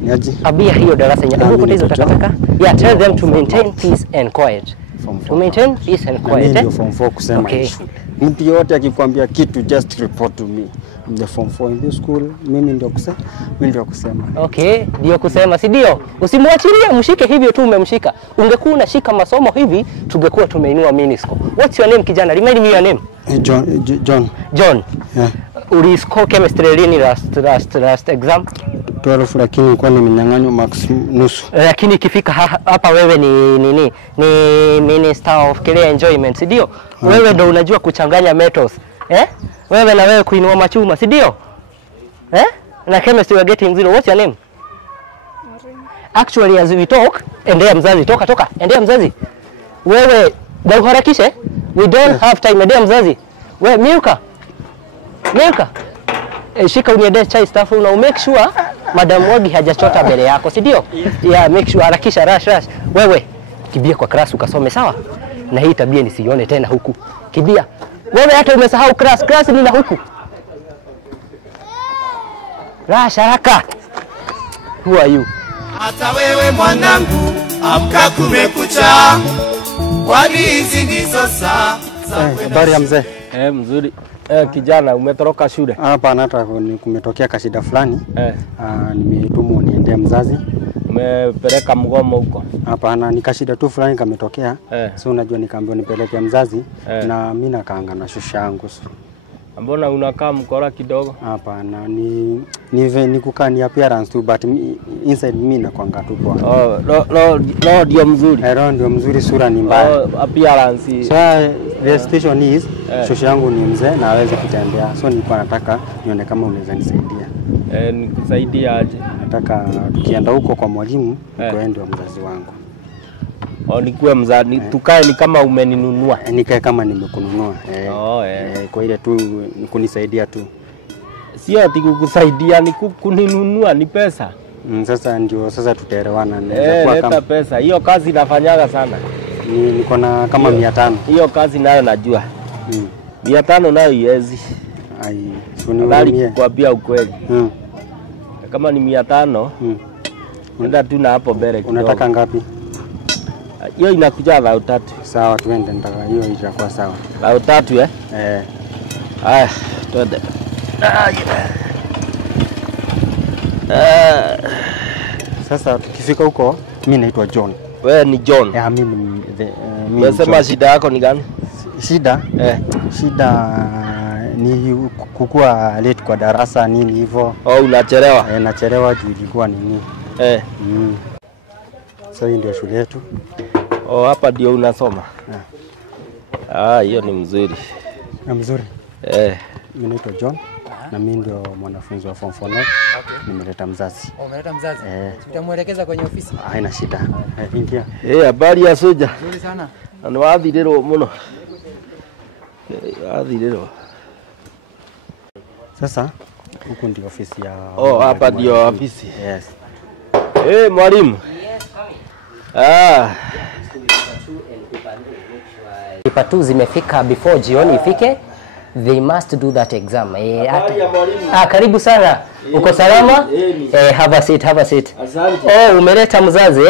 niaje? Abia hiyo darasa yenye huko hizo takataka. Yeah, tell them to maintain peace and quiet. To maintain peace and quiet. Ndio form 4 kusema shule. Mtu yote akikwambia kitu just report to me. I'm the form 4 in this school. Mimi ndio kusema. Okay, ndio kusema, si ndio? Usimwachilie mshike hivyo tu umemshika. Ungekuwa unashika masomo hivi, tungekuwa tumeinua Minisco. What's your name kijana? Remind me your name. John. Yeah. Uli score chemistry lini last exam? 12 lakini kwa nimenyang'anywa max nusu. Lakini ikifika hapa wewe ni Minister of Career Enjoyment, si ndio? Wewe ndio unajua kuchanganya metals. Wewe na wewe kuinua machuma, si ndio? Na chemistry we are getting 0. What's your name? Actually as we talk, endea mzazi, toka, endea mzazi. Wewe ndio harakishe. We don't have time, endea mzazi. Wewe Milka. Shika uniende chai staff na make sure Madam Wagi hajachota mbele yako, si ndio? Yeah, make sure harakisha rush. Wewe kibia kwa class ukasome, sawa? Na hii tabia nisione tena huku. Kibia. Wewe hata umesahau class ni na huku. Rush haraka. Who are you? Hata wewe mwanangu, amka kumekucha. Kwani hizi ndizo saa za habari ya mzee? Mzuri. Kijana umetoroka shule? Hapana, hata kumetokea kashida fulani. Nimetumwa niende mzazi. Umepeleka mgomo huko? Hapana, ni kashida tu fulani kametokea. So unajua nikaambiwa nipeleke mzazi na mimi nakaanga na shusha yangu. Mbona unakaa mkora kidogo? Hapana, ni kukaa ni appearance tu, but inside mimi nakuanga tu kwa. No ndio mzuri. Ndio mzuri, sura ni mbaya. Appearance. So the station is shusha yangu ni mzee na hawezi kutembea. So nilikuwa nataka nione kama unaweza nisaidia. Nikusaidia aje? Nataka tukienda huko kwa mwalimu, ndio mzazi wangu. Nikuwe mzazi, tukae ni kama umeninunua. Nikae kama nimekununua. Kwa ile tu kunisaidia tu. Sio ati kukusaidia, ni kuninunua, ni pesa. Sasa tutaelewana. Leta pesa. Hiyo kazi nafanyaga sana. Niko na kama 500. Hiyo kazi nayo najua. 500 nayo iwezi. Suniumie. Kuambia ukweli. Kama ni 500, nenda tu na hapo mbele kidogo. Unataka ngapi? Hiyo inakuja 300. Sawa, tuende, nataka hiyo itakuwa sawa. 300 Haya, twende. Sasa tukifika huko, mimi naitwa John. Wewe ni John? Mimi Unasema shida yako ni gani? Shida? Shida ni kukua late kwa darasa nini hivyo. Unachelewa? Nachelewa juu ilikuwa nini. So hii ndio shule yetu. Hapa ndio unasoma? Hiyo ni mzuri. Mzuri? Mimi naitwa John na mimi ndio mwanafunzi wa form 4. Nimeleta mzazi. Umeleta mzazi? Tutamuelekeza kwenye ofisi. Haina shida. Ingia. Habari ya soja? Nzuri sana. Ni wathiriro muno. Wathiriro. Sasa huku ndio ofisi ya. Hapa ndio ofisi. Yes. Mwalimu. Paper 2 zimefika before jioni ifike. They must do that exam. Karibu sana. Uko salama? Have a seat. Asante. Umeleta mzazi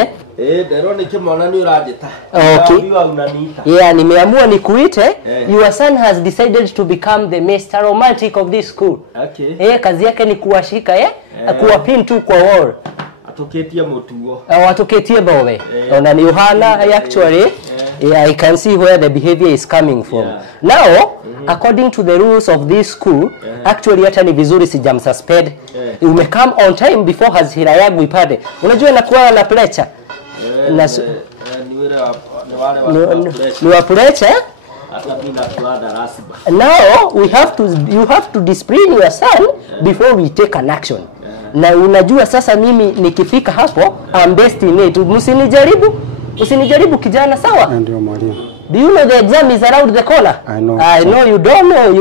ndio nikimwona ni urajeta. Okay. Nimeamua nikuite. Your son has decided to become the Mr. Romantic of this school. Okay. Kazi yake ni kuwashika kuwapin tu kwa wall. Atoketie mutuo. Watoketie bawe. Na ni Yohana actually. I can see where the behavior is coming from. Now, according to the rules of this school, actually hata ni vizuri sijamsuspend. Umecome on time before hasira yangu ipate. Unajua nakuwa na pressure. Ni wa pressure. Now you have to discipline your son before we take an action. Na unajua sasa mimi nikifika hapo I'm best in it. Usinijaribu kijana, sawa? Ndio mwalimu. Do you know the exam is around the corner? I know. I know you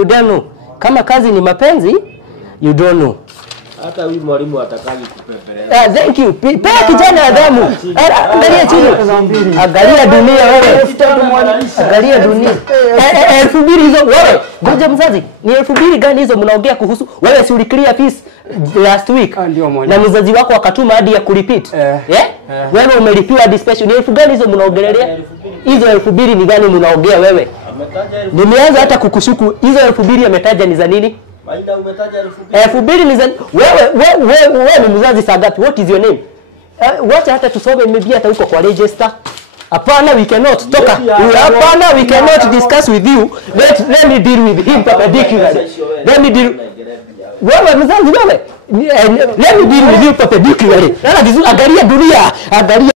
don't know. Kama kazi ni mapenzi, you don't know. Hata huyu mwalimu atakagi kupepelea. Thank you. Pea kijana adamu. Angalia chini. Angalia dunia wewe. Angalia dunia. 2000 hizo wewe. Ngoja mzazi. Ni 2000 gani hizo mnaongea kuhusu? Wewe si uliclear fees last week. Na mzazi wako akatuma hadi ya kurepeat. Wewe umelipiwa hadi special. Ni 1000 gani hizo mnaongelelea? Hizo 2000 ni gani mnaongea wewe? Nimeanza hata kukushuku. Hizo 2000 ametaja ni za nini? Maina umetaja 2000. 2000 ni za wewe ni mzazi saa ngapi? What is your name? Wacha hata tusome maybe hata huko kwa register. Hapana, we cannot toka. Hapana, we cannot discuss with you. Let me deal with him perpendicularly. Let me deal. Wewe mzazi wewe. Let me deal with you perpendicularly. Angalia dunia. Angalia